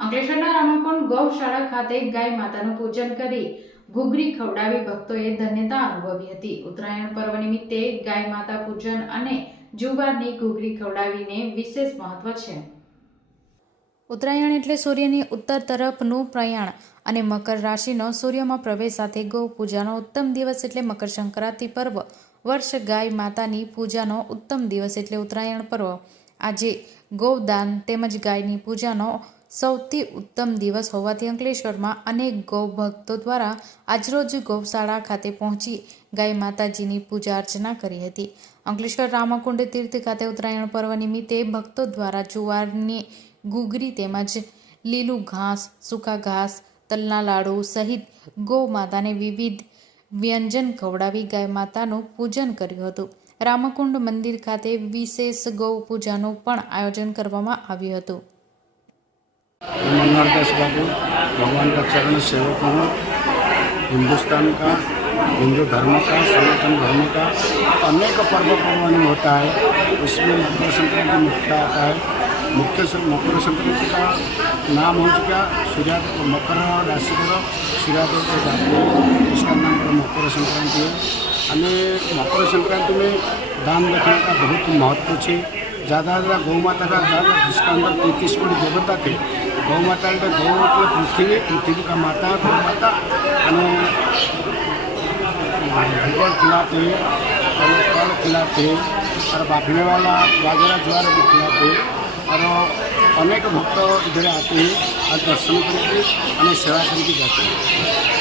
અંકલેશ્વરના રામાકુંડ ગૌશાળા ખાતે ગાય માતાનું પૂજન કરી ઘૂઘરી ખવડાવી ભક્તોએ ધન્યતા અનુભવી હતી। ઉત્તરાયણ પર્વ નિમિત્તે ગાય માતા પૂજન અને જુવારની ઘૂઘરી ખવડાવીને વિશેષ મહત્વ છે। ઉત્તરાયણ એટલે સૂર્યની ઉત્તર તરફનું પ્રયાણ અને મકર રાશિનો સૂર્યમાં પ્રવેશ સાથે ગૌ પૂજાનો ઉત્તમ દિવસ એટલે મકર સંક્રાંતિ પર્વ, વર્ષ ગાય માતાની પૂજાનો ઉત્તમ દિવસ એટલે ઉત્તરાયણ પર્વ। આજે ગૌદાન તેમજ ગાયની પૂજાનો સૌથી ઉત્તમ દિવસ હોવાથી અંકલેશ્વરમાં અનેક ગૌ ભક્તો દ્વારા આજરોજ ગૌશાળા ખાતે પહોંચી ગાય માતાજીની પૂજા અર્ચના કરી હતી। અંકલેશ્વર રામાકુંડ તીર્થ ખાતે ઉત્તરાયણ પર્વ નિમિત્તે ભક્તો દ્વારા જુવારની ઘૂઘરી તેમજ લીલું ઘાસ, સૂકા ઘાસ, તલના લાડુ સહિત ગૌ માતાને વિવિધ વ્યંજન ખવડાવી ગાય માતાનું પૂજન કર્યું હતું। રામાકુંડ મંદિર ખાતે વિશેષ ગૌ પૂજાનું પણ આયોજન કરવામાં આવ્યું હતું। मनोहरदास बाबू भगवान का चरण सेवक हूँ। हिंदुस्तान का, हिंदू धर्म का, सनातन धर्म का अनेक पर्व पर्वाणी होता है। उसमें मकर संक्रांति मुख्य आता है। मकर संक्रांति का नाम हो चुका सूर्योदय, मकर राशि पर सूर्योदय को जाते हैं, इसका नाम पर मकर संक्रांति है। અને मकर संक्रांति में दान रखने का बहुत महत्व है। ज़्यादा गौ माता का दान, जिसका अंदर 33 कोटि देवता थे। गौ माता गौ मतलब पृथ्वी, पृथ्वी का माता गौ माता भूगोल खिलाते हैं और फल खिलाते हैं और बाफने वाला बाजरा ज्वार भी खिलाते हैं और अनेक भक्त इधर आते हैं और दर्शन करके सेवा करके जाते हैं।